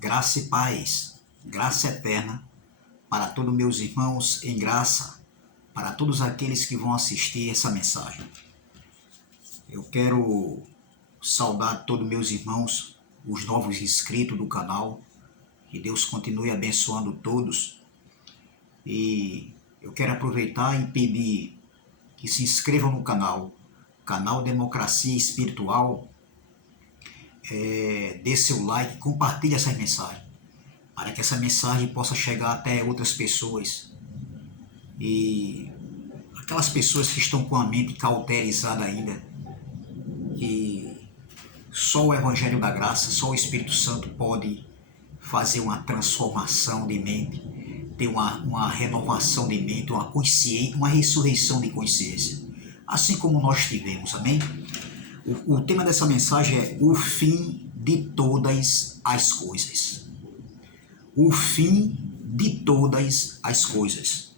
Graça e paz, graça eterna para todos meus irmãos em graça, para todos aqueles que vão assistir essa mensagem. Eu quero saudar todos meus irmãos, os novos inscritos do canal, que Deus continue abençoando todos. E eu quero aproveitar e pedir que se inscrevam no canal Democracia Espiritual, dê seu like, compartilhe essa mensagem, para que essa mensagem possa chegar até outras pessoas. E aquelas pessoas que estão com a mente cauterizada ainda, que só o Evangelho da Graça, só o Espírito Santo pode fazer uma transformação de mente, ter uma renovação de mente, uma consciência, uma ressurreição de consciência, assim como nós tivemos, amém? O tema dessa mensagem é o fim de todas as coisas. O fim de todas as coisas.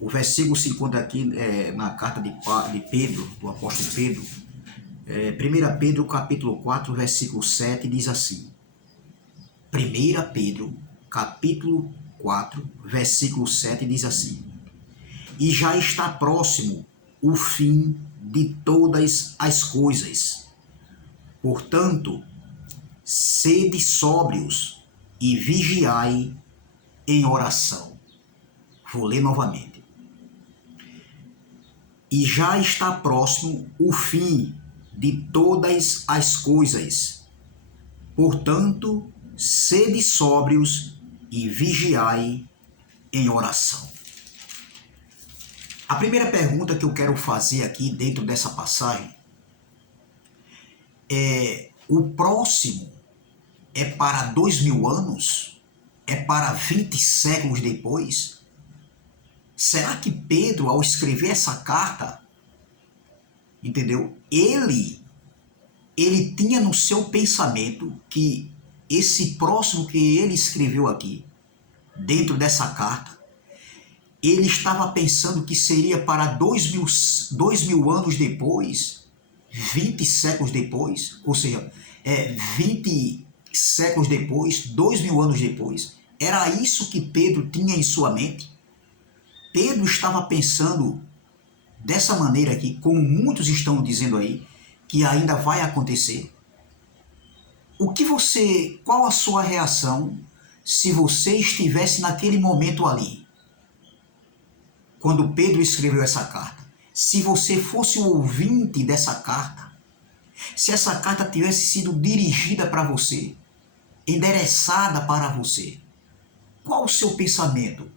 O versículo se encontra aqui na carta de Pedro, do apóstolo Pedro. 1 Pedro capítulo 4, versículo 7, diz assim. 1 Pedro capítulo 4, versículo 7, diz assim. E já está próximo o fim de todas as coisas. Portanto, sede sóbrios e vigiai em oração. Vou ler novamente. E já está próximo o fim de todas as coisas. Portanto, sede sóbrios e vigiai em oração. A primeira pergunta que eu quero fazer aqui dentro dessa passagem é: o próximo é para 2000 anos? É para 20 séculos depois? Será que Pedro, ao escrever essa carta, entendeu? Ele tinha no seu pensamento que esse próximo que ele escreveu aqui, dentro dessa carta, ele estava pensando que seria para 2000 anos depois, 20 séculos depois, ou seja, 20 séculos depois, 2000 anos depois. Era isso que Pedro tinha em sua mente? Pedro estava pensando dessa maneira aqui, como muitos estão dizendo aí, que ainda vai acontecer? Qual a sua reação se você estivesse naquele momento ali? Quando Pedro escreveu essa carta, se você fosse o ouvinte dessa carta, se essa carta tivesse sido dirigida para você, endereçada para você, qual o seu pensamento?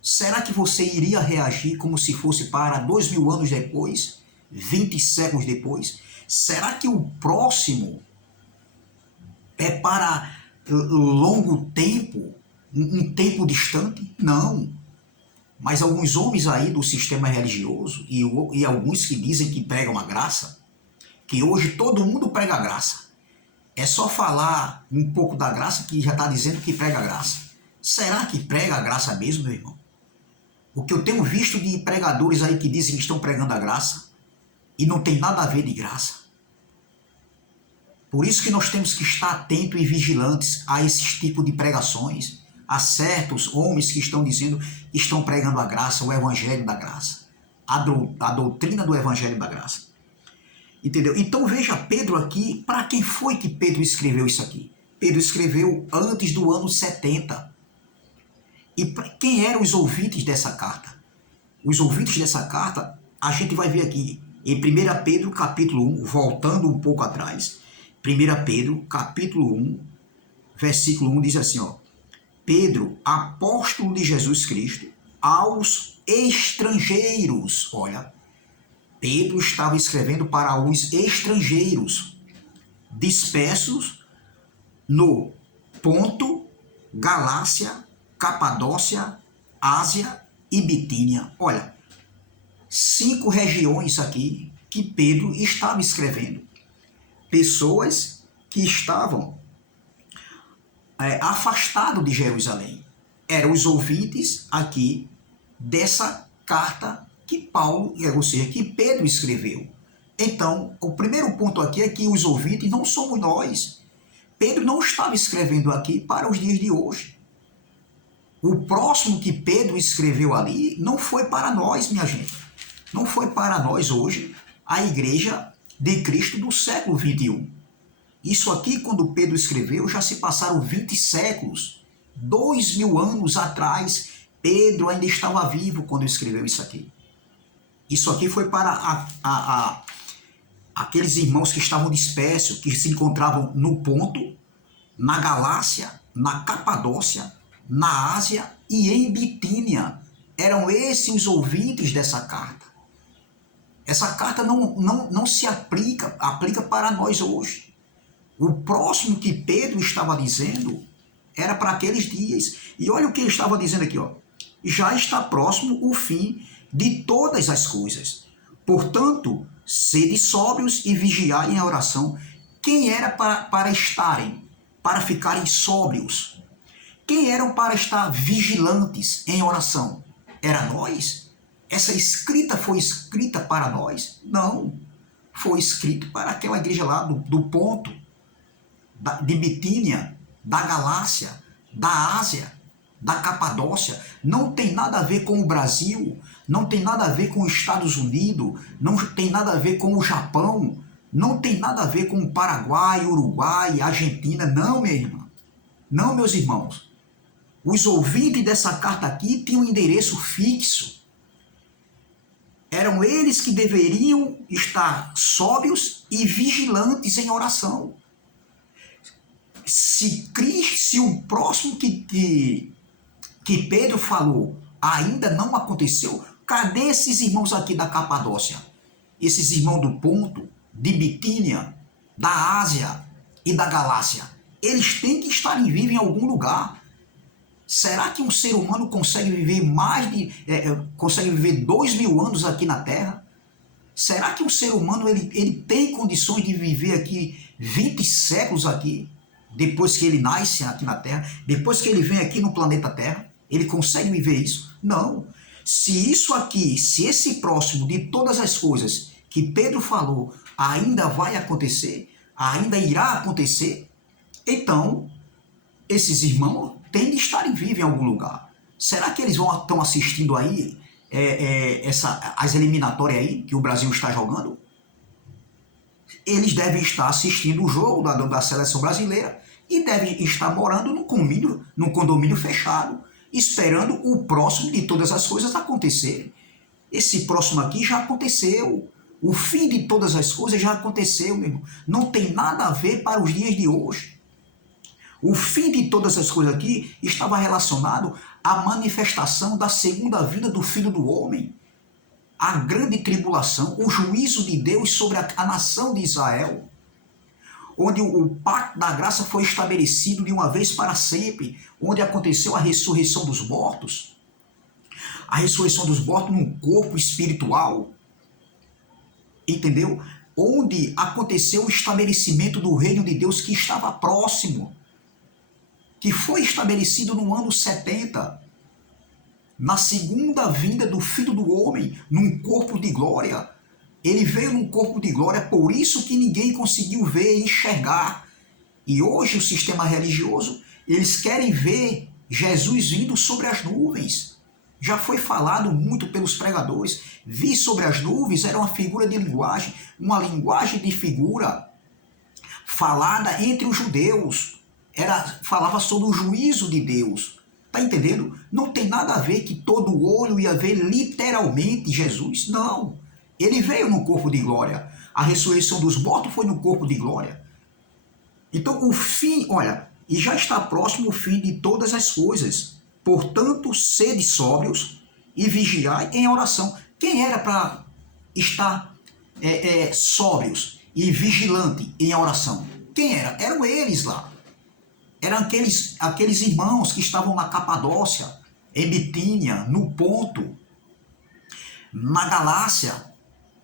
Será que você iria reagir como se fosse para 2000 anos depois, 20 séculos depois? Será que o próximo é para longo tempo, um tempo distante? Não. Mas alguns homens aí do sistema religioso e alguns que dizem que pregam a graça, que hoje todo mundo prega a graça. É só falar um pouco da graça que já está dizendo que prega a graça. Será que prega a graça mesmo, meu irmão? O que eu tenho visto de pregadores aí que dizem que estão pregando a graça e não tem nada a ver de graça. Por isso que nós temos que estar atentos e vigilantes a esses tipos de pregações, a certos homens que estão dizendo que estão pregando a graça, o evangelho da graça, a doutrina do evangelho da graça. Entendeu? Então veja Pedro aqui, para quem foi que Pedro escreveu isso aqui? Pedro escreveu antes do ano 70. E para quem eram os ouvintes dessa carta? Os ouvintes dessa carta, a gente vai ver aqui em 1 Pedro capítulo 1, voltando um pouco atrás. 1 Pedro capítulo 1, versículo 1 diz assim, ó. Pedro, apóstolo de Jesus Cristo, aos estrangeiros. Olha, Pedro estava escrevendo para os estrangeiros, dispersos no Ponto, Galácia, Capadócia, Ásia e Bitínia. Olha, 5 regiões aqui que Pedro estava escrevendo. Pessoas que estavam afastados de Jerusalém. Eram os ouvintes aqui dessa carta que Paulo, ou seja, que Pedro escreveu. Então, o primeiro ponto aqui é que os ouvintes não somos nós. Pedro não estava escrevendo aqui para os dias de hoje. O próximo que Pedro escreveu ali não foi para nós, minha gente. Não foi para nós hoje, a igreja de Cristo do século 21. Isso aqui, quando Pedro escreveu, já se passaram 20 séculos. 2000 anos atrás, Pedro ainda estava vivo quando escreveu isso aqui. Isso aqui foi para aqueles irmãos que estavam dispersos, que se encontravam no Ponto, na Galácia, na Capadócia, na Ásia e em Bitínia. Eram esses os ouvintes dessa carta. Essa carta não se aplica para nós hoje. O próximo que Pedro estava dizendo era para aqueles dias. E olha o que ele estava dizendo aqui, ó. Já está próximo o fim de todas as coisas. Portanto, sede sóbrios e vigiai em oração. Quem era para estarem, para ficarem sóbrios? Quem eram para estar vigilantes em oração? Era nós? Essa escrita foi escrita para nós? Não. Foi escrito para aquela igreja lá do Ponto, de Bitínia, da Galácia, da Ásia, da Capadócia. Não tem nada a ver com o Brasil, não tem nada a ver com os Estados Unidos, não tem nada a ver com o Japão, não tem nada a ver com o Paraguai, Uruguai, Argentina. Não, minha irmã. Não, meus irmãos. Os ouvintes dessa carta aqui tinham um endereço fixo. Eram eles que deveriam estar sóbrios e vigilantes em oração. Se o próximo que Pedro falou ainda não aconteceu, cadê esses irmãos aqui da Capadócia? Esses irmãos do Ponto, de Bitínia, da Ásia e da Galácia? Eles têm que estar vivos em algum lugar. Será que um ser humano consegue viver consegue viver 2000 anos aqui na Terra? Será que um ser humano ele tem condições de viver aqui 20 séculos aqui, depois que ele nasce aqui na Terra, depois que ele vem aqui no planeta Terra? Ele consegue viver isso? Não. Se isso aqui, se esse próximo de todas as coisas que Pedro falou ainda vai acontecer, ainda irá acontecer, então esses irmãos têm de estar vivos em algum lugar. Será que eles estão assistindo aí as eliminatórias aí que o Brasil está jogando? Eles devem estar assistindo o jogo da seleção brasileira e devem estar morando num condomínio fechado, esperando o próximo de todas as coisas acontecer. Esse próximo aqui já aconteceu. O fim de todas as coisas já aconteceu, meu irmão. Não tem nada a ver para os dias de hoje. O fim de todas as coisas aqui estava relacionado à manifestação da segunda vinda do Filho do Homem. A grande tribulação, o juízo de Deus sobre a nação de Israel, onde o pacto da graça foi estabelecido de uma vez para sempre, onde aconteceu a ressurreição dos mortos. A ressurreição dos mortos num corpo espiritual, entendeu? Onde aconteceu o estabelecimento do reino de Deus que estava próximo, que foi estabelecido no ano 70, na segunda vinda do Filho do Homem, num corpo de glória. Ele veio num corpo de glória, por isso que ninguém conseguiu ver e enxergar. E hoje o sistema religioso, eles querem ver Jesus vindo sobre as nuvens. Já foi falado muito pelos pregadores. Vir sobre as nuvens era uma figura de linguagem, uma linguagem de figura falada entre os judeus. Falava sobre o juízo de Deus. Tá entendendo? Não tem nada a ver que todo olho ia ver literalmente Jesus. Não. Ele veio no corpo de glória. A ressurreição dos mortos foi no corpo de glória. Então o fim, olha, e já está próximo o fim de todas as coisas. Portanto, sede sóbrios e vigiai em oração. Quem era para estar sóbrios e vigilante em oração? Quem era? Eram eles lá. Eram aqueles irmãos que estavam na Capadócia, em Bitínia, no Ponto, na Galácia,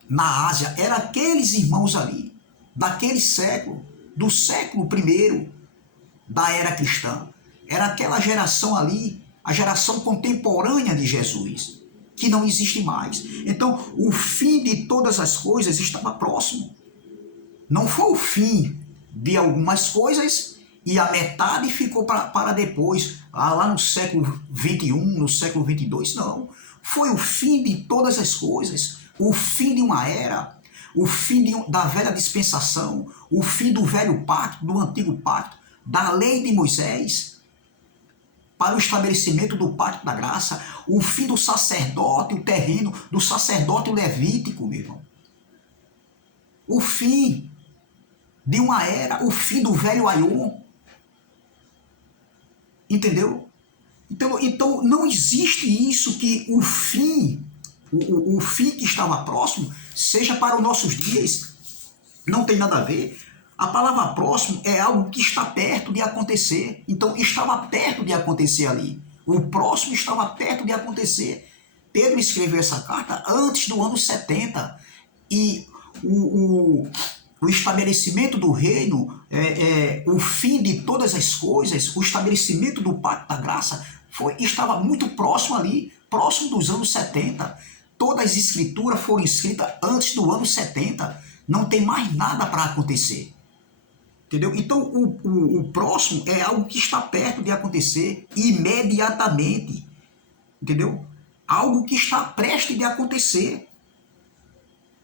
na Ásia. Eram aqueles irmãos ali, daquele século, do século I da era cristã. Era aquela geração ali, a geração contemporânea de Jesus, que não existe mais. Então, o fim de todas as coisas estava próximo. Não foi o fim de algumas coisas e a metade ficou para depois, lá no século XXI, no século XXII, não. Foi o fim de todas as coisas, o fim de uma era, o fim da velha dispensação, o fim do velho pacto, do antigo pacto, da lei de Moisés, para o estabelecimento do pacto da graça, o fim do sacerdote, o terreno, do sacerdote levítico, meu irmão. O fim de uma era, o fim do velho Aion. Entendeu? Então não existe isso que o fim, o fim que estava próximo, seja para os nossos dias. Não tem nada a ver. A palavra próximo é algo que está perto de acontecer. Então, estava perto de acontecer ali. O próximo estava perto de acontecer. Pedro escreveu essa carta antes do ano 70. E o estabelecimento do reino, o fim de todas as coisas, o estabelecimento do pacto da graça, estava muito próximo ali, próximo dos anos 70. Todas as escrituras foram escritas antes do ano 70. Não tem mais nada para acontecer. Entendeu? Então, o próximo é algo que está perto de acontecer imediatamente. Entendeu? Algo que está prestes de acontecer.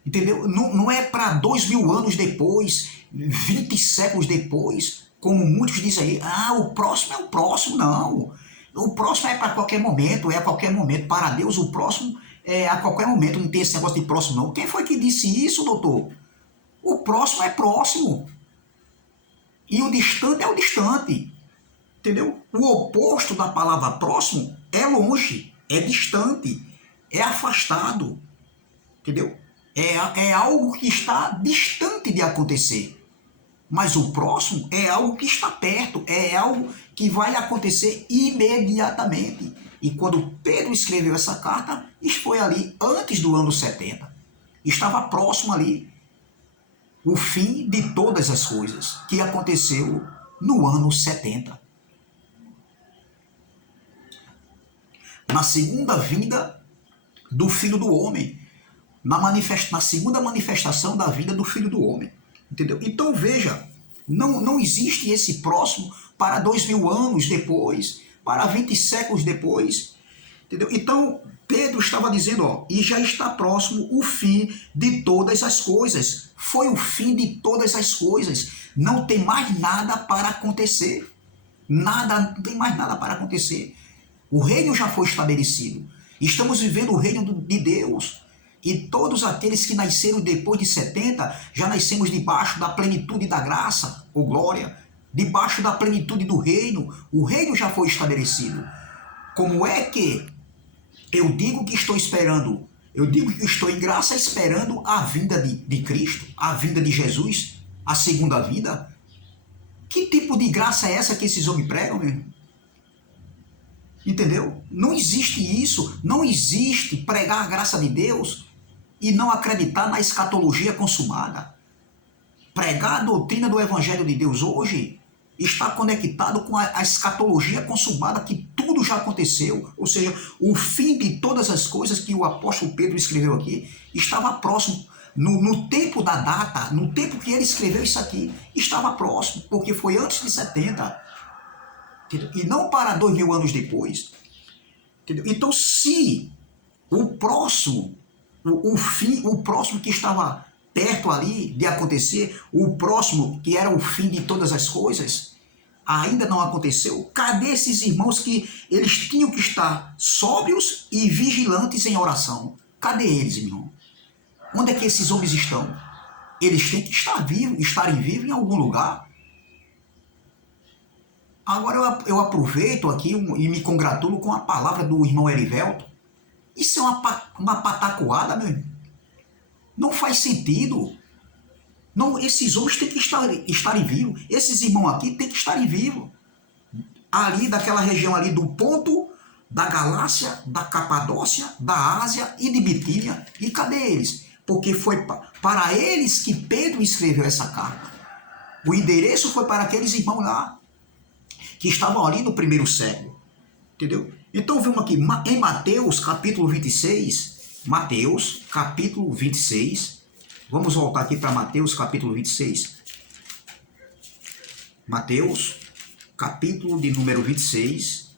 Entendeu? Não é para 2000 anos depois, 20 séculos depois, como muitos dizem aí, o próximo é o próximo. Não. O próximo é para qualquer momento, é a qualquer momento. Para Deus, o próximo é a qualquer momento. Não tem esse negócio de próximo, não. Quem foi que disse isso, doutor? O próximo é próximo. E o distante é o distante, entendeu? O oposto da palavra próximo é longe, é distante, é afastado, entendeu? É algo que está distante de acontecer. Mas o próximo é algo que está perto, é algo que vai acontecer imediatamente. E quando Pedro escreveu essa carta, isso foi ali antes do ano 70. Estava próximo ali o fim de todas as coisas, que aconteceu no ano 70. Na segunda vinda do Filho do Homem, na segunda manifestação da vida do Filho do Homem. Entendeu? Então veja, não existe esse próximo para 2000 anos depois, para 20 séculos depois. Entendeu? Então Pedro estava dizendo, e já está próximo o fim de todas as coisas. Foi o fim de todas as coisas. Não tem mais nada para acontecer. Não tem mais nada para acontecer. O reino já foi estabelecido. Estamos vivendo o reino de Deus. E todos aqueles que nasceram depois de 70, já nascemos debaixo da plenitude da graça, ou glória, debaixo da plenitude do reino. O reino já foi estabelecido. Como é que eu digo que estou esperando? Eu digo que estou em graça esperando a vinda de Cristo, a vinda de Jesus, a segunda vinda. Que tipo de graça é essa que esses homens pregam, meu irmão? Entendeu? Não existe isso. Não existe pregar a graça de Deus e não acreditar na escatologia consumada. Pregar a doutrina do Evangelho de Deus hoje está conectado com a escatologia consumada, que tudo já aconteceu, ou seja, o fim de todas as coisas que o apóstolo Pedro escreveu aqui estava próximo. No tempo da data, no tempo que ele escreveu isso aqui, estava próximo, porque foi antes de 70, entendeu? E não para 2000 anos depois. Entendeu? Então, se o próximo, o próximo que estava perto ali de acontecer, o próximo que era o fim de todas as coisas, ainda não aconteceu, cadê esses irmãos que eles tinham que estar sóbrios e vigilantes em oração? Cadê eles, irmão? Onde é que esses homens estão? Eles têm que estarem vivos em algum lugar. Agora eu aproveito aqui e me congratulo com a palavra do irmão Erivelto. Isso é uma patacoada, meu irmão. Não faz sentido. Não, esses homens têm que estarem vivos. Esses irmãos aqui têm que estarem vivos. Ali daquela região ali do ponto da Galácia, da Capadócia, da Ásia e de Bitínia. E cadê eles? Porque foi para eles que Pedro escreveu essa carta. O endereço foi para aqueles irmãos lá, que estavam ali no primeiro século. Entendeu? Então vamos aqui, em Mateus capítulo 26, Mateus capítulo 26, vamos voltar aqui para Mateus capítulo 26. Mateus capítulo de número 26,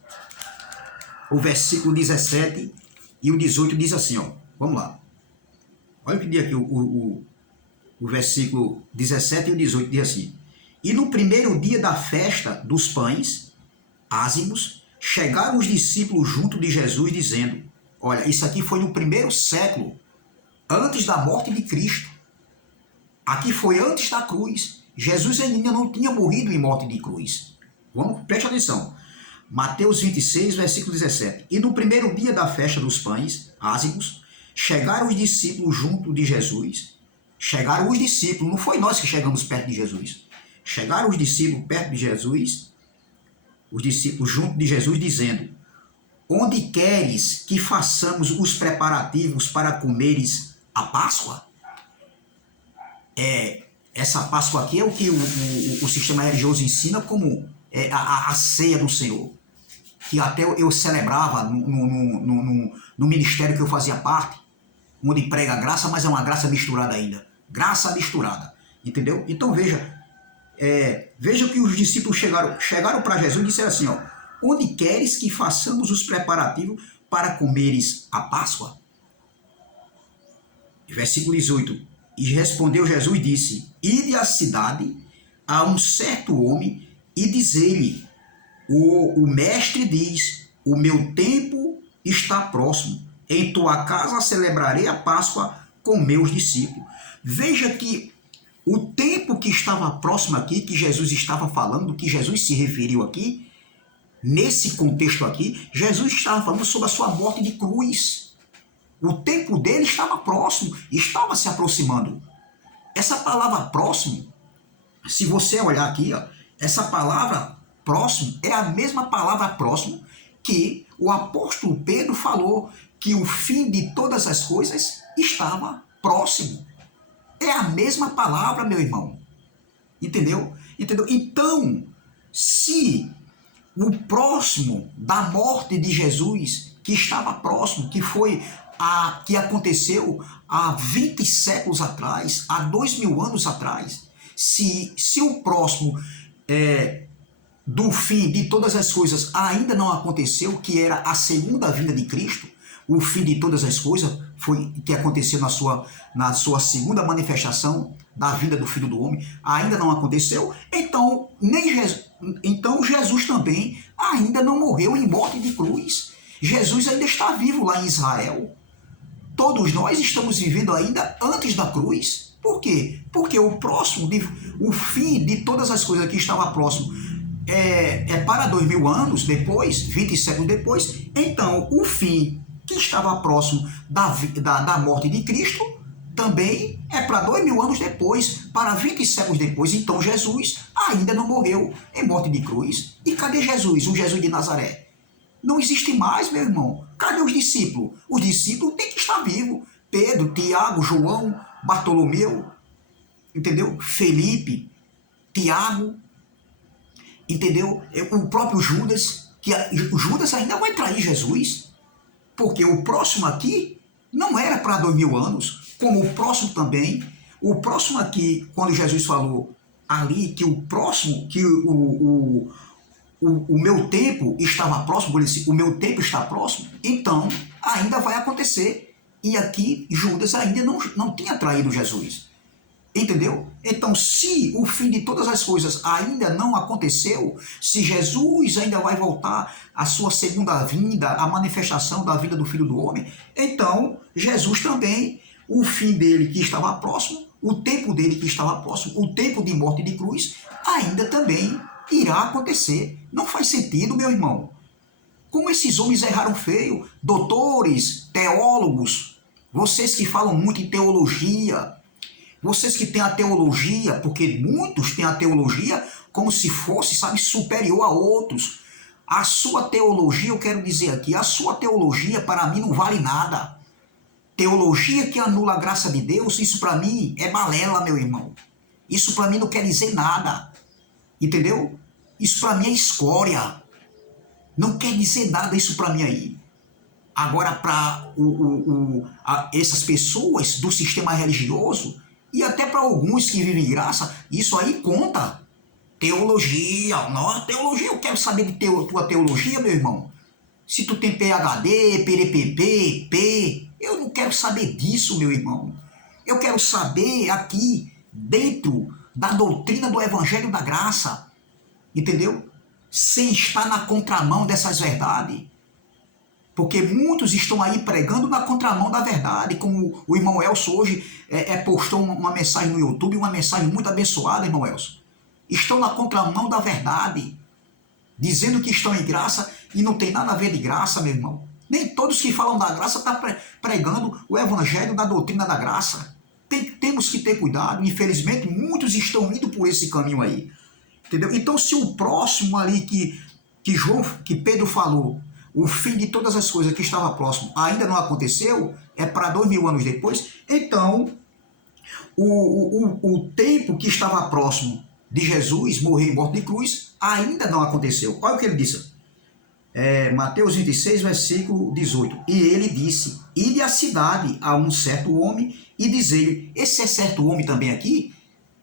o versículo 17 e o 18 diz assim, ó, vamos lá. Olha o que diz aqui o versículo 17 e o 18 diz assim: E no primeiro dia da festa dos pães ázimos, chegaram os discípulos junto de Jesus, dizendo, olha, isso aqui foi no primeiro século, antes da morte de Cristo. Aqui foi antes da cruz. Jesus ainda não tinha morrido em morte de cruz. Preste atenção. Mateus 26, versículo 17. E no primeiro dia da festa dos pães ázimos, chegaram os discípulos junto de Jesus. Chegaram os discípulos, não foi nós que chegamos perto de Jesus. Chegaram os discípulos perto de Jesus, os discípulos junto de Jesus, dizendo, onde queres que façamos os preparativos para comeres a Páscoa? Essa Páscoa aqui é o que o sistema religioso ensina como a ceia do Senhor, que até eu celebrava no ministério que eu fazia parte, onde prega a graça, mas é uma graça misturada ainda. Graça misturada, entendeu? Então veja que os discípulos chegaram para Jesus e disseram assim, ó, onde queres que façamos os preparativos para comeres a Páscoa? Versículo 18. E respondeu Jesus e disse, ide à cidade a um certo homem e dizei-lhe, o mestre diz, o meu tempo está próximo, em tua casa celebrarei a Páscoa com meus discípulos. Veja que o tempo que estava próximo aqui, que Jesus estava falando, que Jesus se referiu aqui, nesse contexto aqui, Jesus estava falando sobre a sua morte de cruz. O tempo dele estava próximo, estava se aproximando. Essa palavra próximo, se você olhar aqui, ó, essa palavra próximo é a mesma palavra próximo que o apóstolo Pedro falou que o fim de todas as coisas estava próximo. É a mesma palavra, meu irmão. Entendeu? Então, se o próximo da morte de Jesus, que estava próximo, que aconteceu há 20 séculos atrás, há 2000 anos atrás, se o próximo do fim de todas as coisas ainda não aconteceu, que era a segunda vinda de Cristo, o fim de todas as coisas foi que aconteceu na sua segunda manifestação da vinda do Filho do Homem, ainda não aconteceu, então Jesus também ainda não morreu em morte de cruz. Jesus ainda está vivo lá em Israel. Todos nós estamos vivendo ainda antes da cruz. Por quê? Porque o fim de todas as coisas que estava próximo para 2000 anos depois, 20 séculos depois, então o fim que estava próximo da morte de Cristo também é para 2000 anos depois, para 20 séculos depois. Então Jesus ainda não morreu em morte de cruz. E cadê Jesus, o Jesus de Nazaré? Não existe mais, meu irmão. Cadê os discípulos? Os discípulos têm que estar vivos. Pedro, Tiago, João, Bartolomeu, entendeu? Felipe, Tiago, entendeu? O próprio Judas, o Judas ainda vai trair Jesus, porque o próximo aqui não era para 2000 anos, como o próximo também. O próximo aqui, quando Jesus falou ali que o próximo, que o meu tempo estava próximo, ele disse, o meu tempo está próximo, então ainda vai acontecer. E aqui Judas ainda não tinha traído Jesus. Entendeu? Então, se o fim de todas as coisas ainda não aconteceu, se Jesus ainda vai voltar à sua segunda vinda, a manifestação da vida do Filho do Homem, então Jesus também, o fim dele que estava próximo, o tempo dele que estava próximo, o tempo de morte de cruz, ainda também irá acontecer. Não faz sentido, meu irmão. Como esses homens erraram feio, doutores, teólogos, vocês que falam muito em teologia, vocês que têm a teologia, porque muitos têm a teologia como se fosse, sabe, superior a outros. A sua teologia, eu quero dizer aqui, a sua teologia para mim não vale nada. Teologia que anula a graça de Deus, isso para mim é balela, meu irmão. Isso para mim não quer dizer nada. Entendeu? Isso para mim é escória. Não quer dizer nada isso para mim aí. Agora, para essas pessoas do sistema religioso, e até para alguns que vivem em graça, isso aí conta. Teologia, não, teologia, eu quero saber de tua teologia, meu irmão. Se tu tem PhD, PPP, P, eu não quero saber disso, meu irmão. Eu quero saber aqui, dentro da doutrina do Evangelho da Graça, entendeu? Sem estar na contramão dessas verdades. Porque muitos estão aí pregando na contramão da verdade, como o irmão Elcio hoje postou uma mensagem no YouTube, uma mensagem muito abençoada, irmão Elcio. Estão na contramão da verdade, dizendo que estão em graça e não tem nada a ver de graça, meu irmão. Nem todos que falam da graça estão pregando o evangelho da doutrina da graça. Temos que ter cuidado, infelizmente muitos estão indo por esse caminho aí. Entendeu? Então se o próximo ali que Pedro falou, o fim de todas as coisas que estava próximo ainda não aconteceu, é para 2000 anos depois, então o tempo que estava próximo de Jesus morrer em morte de cruz ainda não aconteceu. Olha o que ele disse. Mateus 26, versículo 18. E ele disse: ide à cidade a um certo homem e dizer-lhe. Esse é certo homem também aqui,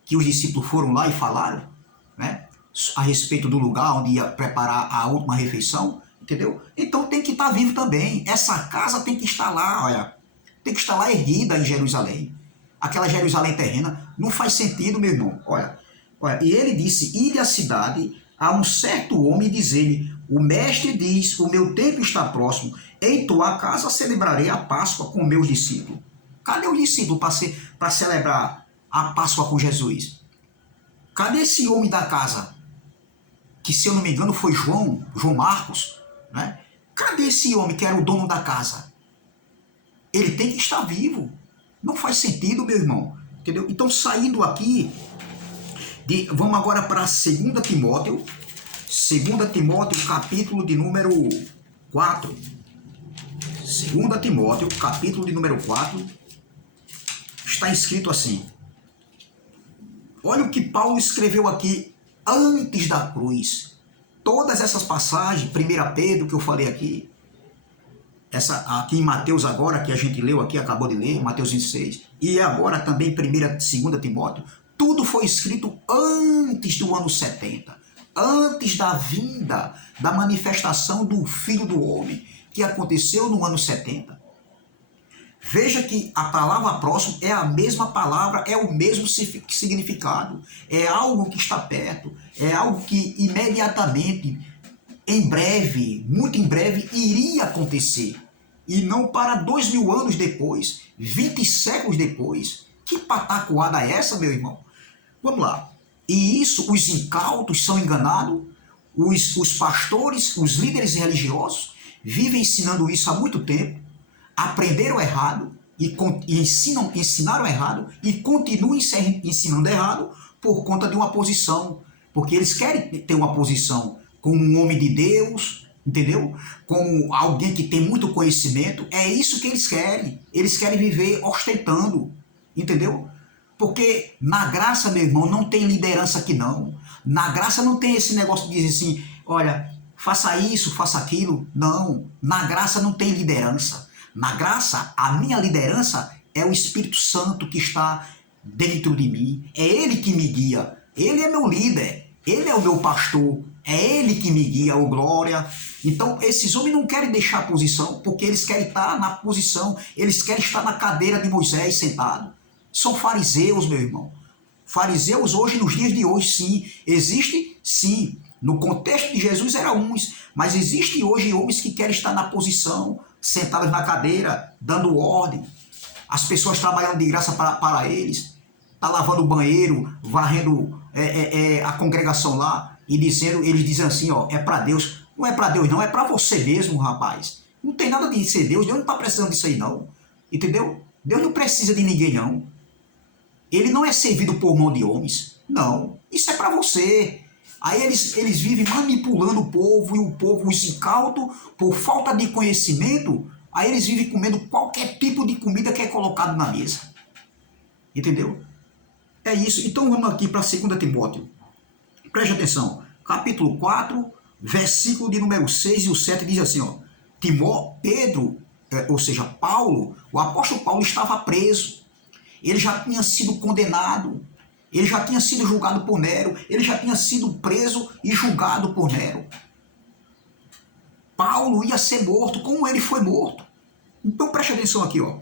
que os discípulos foram lá e falaram, né, a respeito do lugar onde ia preparar a última refeição, entendeu? Então tem que estar vivo também. Essa casa tem que estar lá, olha, tem que estar lá erguida em Jerusalém. Aquela Jerusalém terrena não faz sentido, meu irmão. Olha, e ele disse: ide à cidade a um certo homem e dizer-lhe: o mestre diz, o meu tempo está próximo, em tua casa celebrarei a Páscoa com meus discípulos. Cadê o discípulo para celebrar a Páscoa com Jesus? Cadê esse homem da casa? Que, se eu não me engano, foi João Marcos, né? Cadê esse homem que era o dono da casa? Ele tem que estar vivo. Não faz sentido, meu irmão. Entendeu? Então, saindo aqui, vamos agora para 2 Timóteo. 2 Timóteo, capítulo de número 4. 2 Timóteo, capítulo de número 4. Está escrito assim. Olha o que Paulo escreveu aqui antes da cruz. Todas essas passagens, 1 Pedro, que eu falei aqui, essa aqui em Mateus agora, que a gente leu aqui, acabou de ler, Mateus 26, e agora também 2 Timóteo, tudo foi escrito antes do ano 70, antes da vinda, da manifestação do Filho do Homem, que aconteceu no ano 70. Veja que a palavra próximo é a mesma palavra, é o mesmo significado, é algo que está perto, é algo que imediatamente, em breve, muito em breve, iria acontecer. E não para 2000 anos depois, 20 séculos depois. Que patacoada é essa, meu irmão? Vamos lá. E isso, os incautos são enganados, os pastores, os líderes religiosos, vivem ensinando isso há muito tempo, aprenderam errado e ensinaram errado e continuam ensinando errado por conta de uma posição, porque eles querem ter uma posição como um homem de Deus, entendeu? Como alguém que tem muito conhecimento. É isso que eles querem viver ostentando, entendeu? Porque na graça, meu irmão, não tem liderança aqui não. Na graça não tem esse negócio de dizer assim, olha, faça isso, faça aquilo. Não, na graça não tem liderança. Na graça, a minha liderança é o Espírito Santo que está dentro de mim. É Ele que me guia. Ele é meu líder. Ele é o meu pastor. É Ele que me guia, ô glória. Então, esses homens não querem deixar a posição, porque eles querem estar na posição, eles querem estar na cadeira de Moisés sentado. São fariseus, meu irmão. Fariseus hoje, nos dias de hoje, sim. Existe, sim. No contexto de Jesus eram uns, mas existe hoje homens que querem estar na posição, sentados na cadeira, dando ordem. As pessoas trabalhando de graça para eles. Está lavando o banheiro, varrendo a congregação lá, e eles dizem assim, ó, é para Deus. Não é para Deus não, é para você mesmo, rapaz. Não tem nada de ser Deus, Deus não está precisando disso aí não. Entendeu? Deus não precisa de ninguém não. Ele não é servido por mão de homens. Não, isso é para você. Aí eles vivem manipulando o povo, e o povo, os incautos, por falta de conhecimento, aí eles vivem comendo qualquer tipo de comida que é colocado na mesa. Entendeu? É isso. Então vamos aqui para 2 Timóteo. Preste atenção. Capítulo 4, versículo de número 6 e o 7 diz assim, ó, Pedro, ou seja, Paulo, o apóstolo Paulo estava preso, ele já tinha sido condenado, ele já tinha sido julgado por Nero, ele já tinha sido preso e julgado por Nero. Paulo ia ser morto, como ele foi morto. Então preste atenção aqui, ó.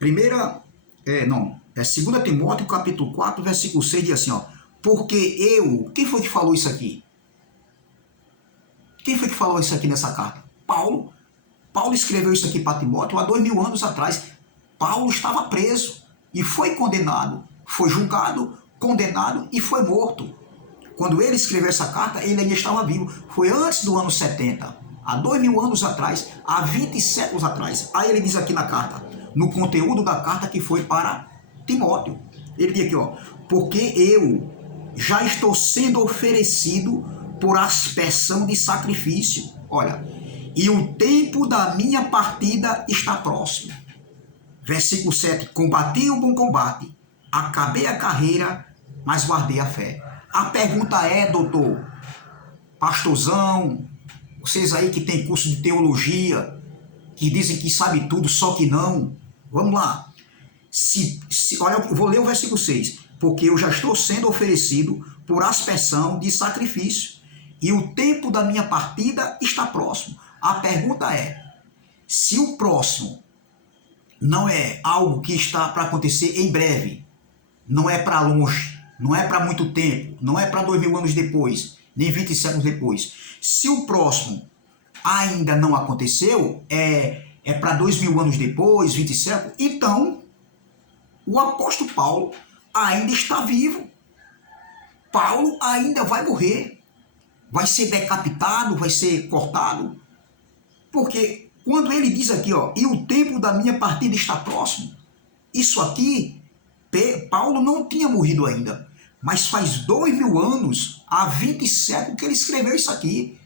2 Timóteo capítulo 4, versículo 6 diz assim, ó, porque quem foi que falou isso aqui? Quem foi que falou isso aqui nessa carta? Paulo. Paulo escreveu isso aqui para Timóteo há 2000 anos atrás. Paulo estava preso e foi condenado, foi julgado, condenado e foi morto. Quando ele escreveu essa carta, ele ainda estava vivo. Foi antes do ano 70, há 2000 anos atrás, há 20 séculos atrás. Aí ele diz aqui na carta, no conteúdo da carta que foi para Timóteo. Ele diz aqui, ó, porque eu já estou sendo oferecido por aspersão de sacrifício. Olha, e o tempo da minha partida está próximo. Versículo 7, combati o bom combate, acabei a carreira, mas guardei a fé. A pergunta é, doutor, pastorzão, vocês aí que tem curso de teologia, que dizem que sabe tudo, só que não, vamos lá. Olha, eu vou ler o versículo 6, porque eu já estou sendo oferecido por aspersão de sacrifício, e o tempo da minha partida está próximo. A pergunta é, se o próximo não é algo que está para acontecer em breve, não é para longe, não é para muito tempo, não é para 2000 anos depois, nem 20 séculos depois. Se o próximo ainda não aconteceu, é para 2000 anos depois, 20 séculos, então o apóstolo Paulo ainda está vivo. Paulo ainda vai morrer, vai ser decapitado, vai ser cortado, porque quando ele diz aqui, ó, e o tempo da minha partida está próximo, isso aqui, Paulo não tinha morrido ainda, mas faz 2000 anos, há 20 séculos que ele escreveu isso aqui.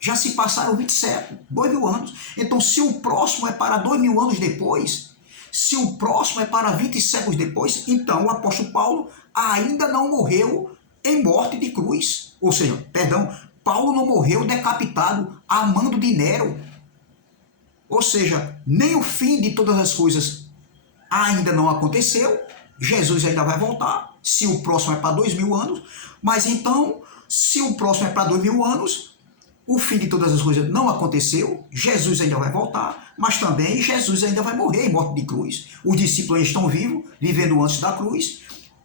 Já se passaram 20 séculos, 2000 anos. Então, se o próximo é para 2000 anos depois, se o próximo é para 20 séculos depois, então o apóstolo Paulo ainda não morreu em morte de cruz. Ou seja, Paulo não morreu decapitado a mando de Nero. Ou seja, nem o fim de todas as coisas ainda não aconteceu, Jesus ainda vai voltar, se o próximo é para 2000 anos, mas então, se o próximo é para 2000 anos, o fim de todas as coisas não aconteceu, Jesus ainda vai voltar, mas também Jesus ainda vai morrer em morte de cruz. Os discípulos ainda estão vivos, vivendo antes da cruz,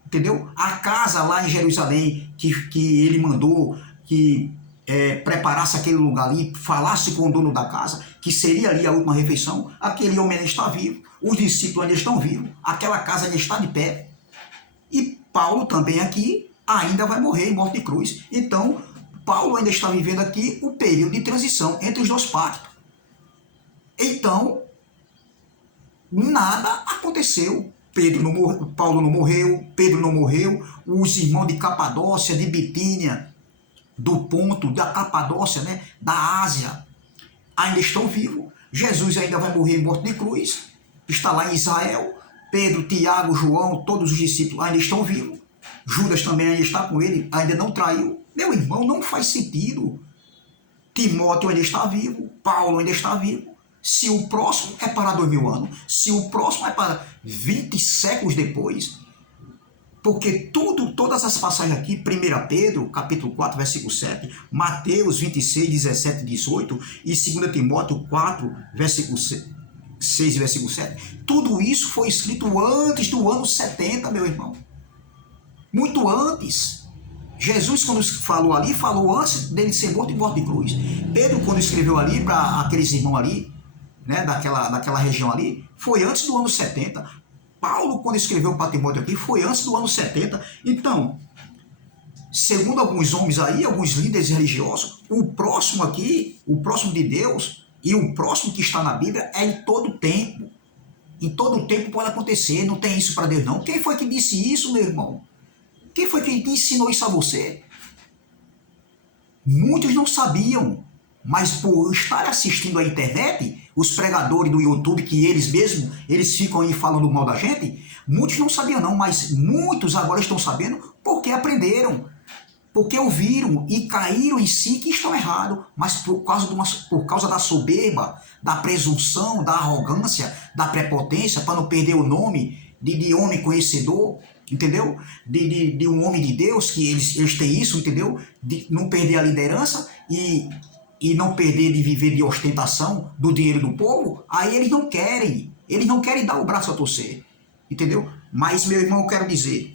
entendeu? A casa lá em Jerusalém, que ele mandou, que preparasse aquele lugar ali, falasse com o dono da casa, que seria ali a última refeição, aquele homem ainda está vivo, os discípulos ainda estão vivos, aquela casa ainda está de pé. E Paulo também aqui ainda vai morrer em morte de cruz. Então, Paulo ainda está vivendo aqui o período de transição entre os dois pactos. Então, nada aconteceu. Paulo não morreu, Pedro não morreu, os irmãos de Capadócia, de Bitínia, do Ponto, da Capadócia, né, da Ásia, ainda estão vivos. Jesus ainda vai morrer em morte de cruz, está lá em Israel. Pedro, Tiago, João, todos os discípulos ainda estão vivos. Judas também ainda está com ele, ainda não traiu. Meu irmão, não faz sentido. Timóteo ainda está vivo, Paulo ainda está vivo. Se o próximo é para 2000 anos, se o próximo é para 20 séculos depois, porque todas as passagens aqui, 1 Pedro, capítulo 4, versículo 7, Mateus 26, 17 e 18, e 2 Timóteo 4, versículo 6 e versículo 7, tudo isso foi escrito antes do ano 70, meu irmão. Muito antes. Jesus, quando falou ali, falou antes dele ser morto em morte de cruz. Pedro, quando escreveu ali para aqueles irmãos ali, né, daquela região ali, foi antes do ano 70. Paulo, quando escreveu para Timóteo aqui, foi antes do ano 70. Então, segundo alguns homens aí, alguns líderes religiosos, o próximo aqui, o próximo de Deus e o próximo que está na Bíblia é em todo tempo. Em todo tempo pode acontecer, não tem isso para Deus não. Quem foi que disse isso, meu irmão? Quem foi que te ensinou isso a você? Muitos não sabiam, mas por estar assistindo à internet, os pregadores do YouTube, que eles mesmos, eles ficam aí falando mal da gente, muitos não sabiam não, mas muitos agora estão sabendo porque aprenderam. Porque ouviram e caíram em si que estão errados, mas por causa da soberba, da presunção, da arrogância, da prepotência, para não perder o nome de homem conhecedor, entendeu? De um homem de Deus, que eles têm isso, entendeu? De não perder a liderança e não perder de viver de ostentação do dinheiro do povo, aí eles não querem dar o braço a torcer, entendeu? Mas, meu irmão, eu quero dizer,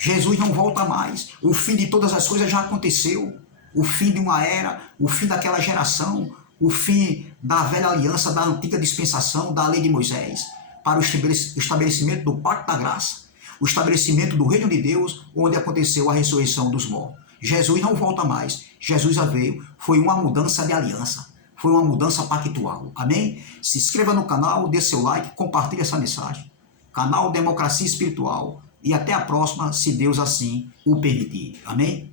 Jesus não volta mais. O fim de todas as coisas já aconteceu. O fim de uma era, o fim daquela geração, o fim da velha aliança, da antiga dispensação, da lei de Moisés, para o estabelecimento do pacto da graça, o estabelecimento do reino de Deus, onde aconteceu a ressurreição dos mortos. Jesus não volta mais. Jesus já veio. Foi uma mudança de aliança. Foi uma mudança pactual. Amém? Se inscreva no canal, dê seu like, compartilhe essa mensagem. Canal Democracia Espiritual. E até a próxima, se Deus assim o permitir. Amém?